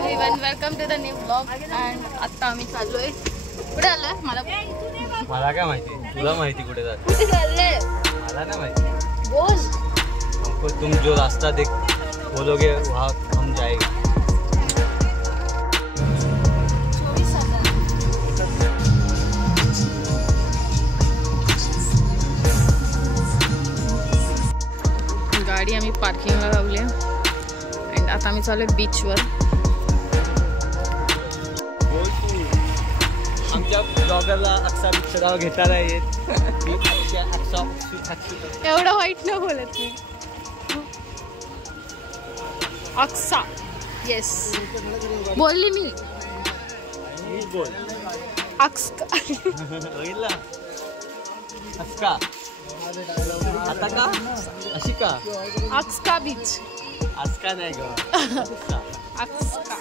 Everyone, welcome to the new blog. And आता आम्ही चाललोय. कुठे आलोय मला काय माहिती, तुला माहिती कुठे जात. कुठे चाललोय मला नाही माहिती. बोल. हमको तुम जो रास्ता देख बोलोगे वहाँ हम जाएगा. गाडी आम्ही पार्किंगला लावली आणि आता आम्ही चाललोय बीचवर. आमच्या ब्लॉगरला अक्षा बिक्षराव घेता नाही येत. एवढं वाईट न बोलत मी. अक्षा येस बोलली मी. बोल अक्का अक्का आता का अशी का अक्का बीच. आजका नाही ग अक्का.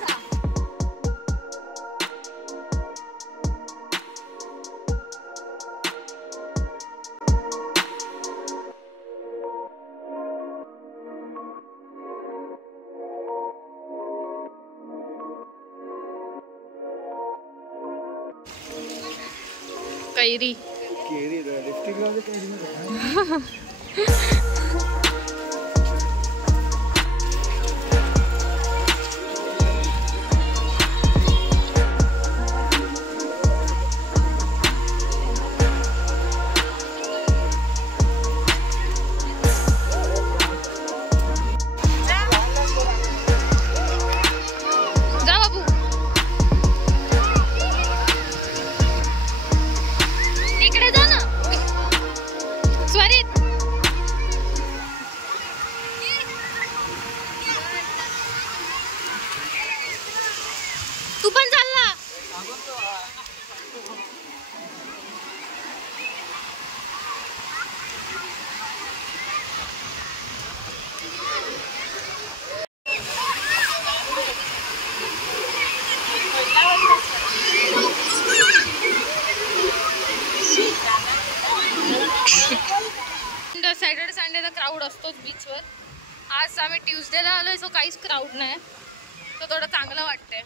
कैरी तू पण चालला. सॅटर्डे संडेचा क्राऊड असतोच बीचवर. आज आम्ही ट्यूसडेला आलोय, सो काहीच क्राऊड नाही, तो थोडं चांगलं वाटतंय.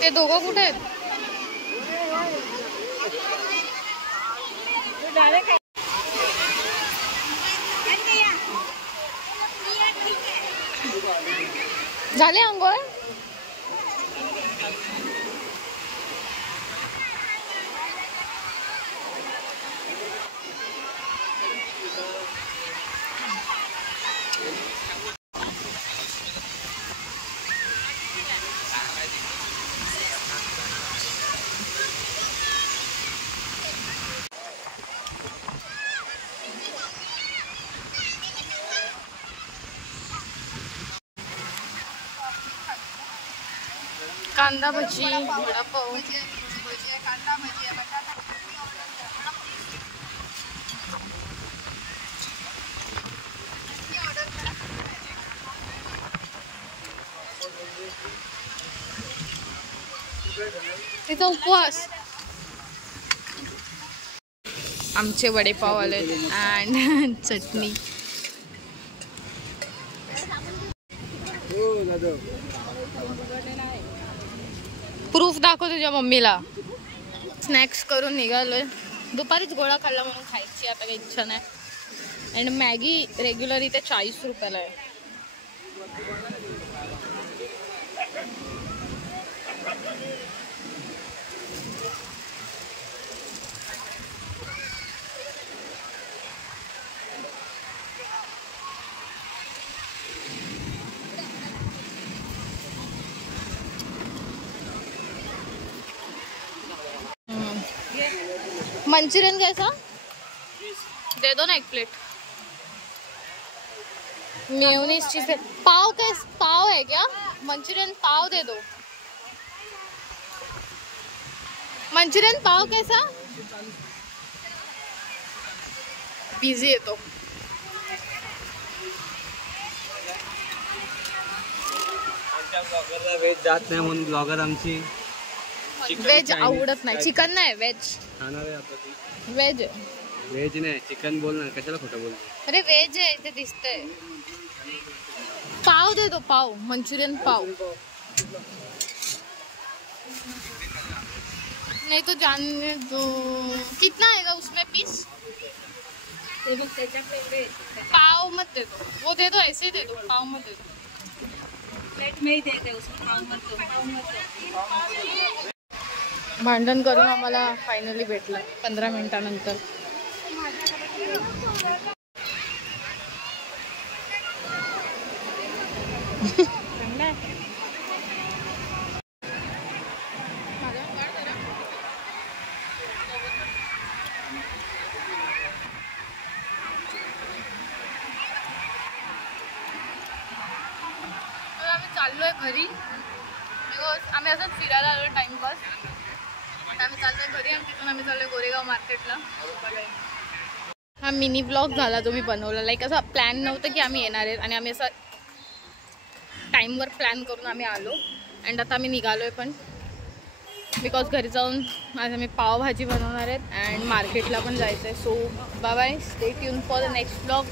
ते दोघं कुठे आहेत? झाले अंघोळ? कांदा भजी, वडापाव. तिचा उपवास. आमचे वडेपाव आले अँड चटणी. प्रूफ दाखव तुझ्या मम्मीला. स्नॅक्स करून निघालोय. दुपारीच गोळा खाल्ला म्हणून खायची आता काही इच्छा नाही. अँड मॅगी रेग्युलर इथे 40 रुपयाला आहे. मंचूरियन कैसा दे दो ना, एक प्लेट. मेयोनीज चीज है. पाव है क्या? मंचूरियन पाव दे दो. मंचूरियन पाव कैसा? बिझी येतो. ब्लॉगरला वेज जात नाही म्हणून ब्लॉगर आमची वेज आवडत नाही. चिकन नाही, वेज. खाणार आहे आता ती वेज. व्हेज नाही चिकन बोल ना, कशाला खोटं बोल. अरे व्हेज आहे इथे दिसतंय. पाव दे दो, पाव मंचुरियन पाव. नहीं तो जानने दो. कितना आएगा उसमें पीस? पाव मत दे दो, वो दे दो, ऐसे ही दे दो, पाव मत दे दो. प्लेट में ही देते उसमें पाव मत दो, पाव मत दो. भांडण करून आम्हाला फायनली भेटलं 15 मिनिटानंतर. चाललोय घरी, बिकॉज आम्ही असंच फिरायला आलो टाइमपास. आम्ही चाललोय घरी आणि तिथून आम्ही चाललोय गोरेगाव मार्केटला. हा मिनी ब्लॉग झाला जो मी बनवला. लाईक असा प्लॅन नव्हतं की आम्ही येणार आहेत आणि आम्ही असं टाईमवर प्लॅन करून आम्ही आलो. अँड आता आम्ही निघालोय पण, बिकॉज घरी जाऊन आज आम्ही पावभाजी बनवणार आहेत अँड मार्केटला पण जायचं आहे. So bye bye, stay tune for the next blog.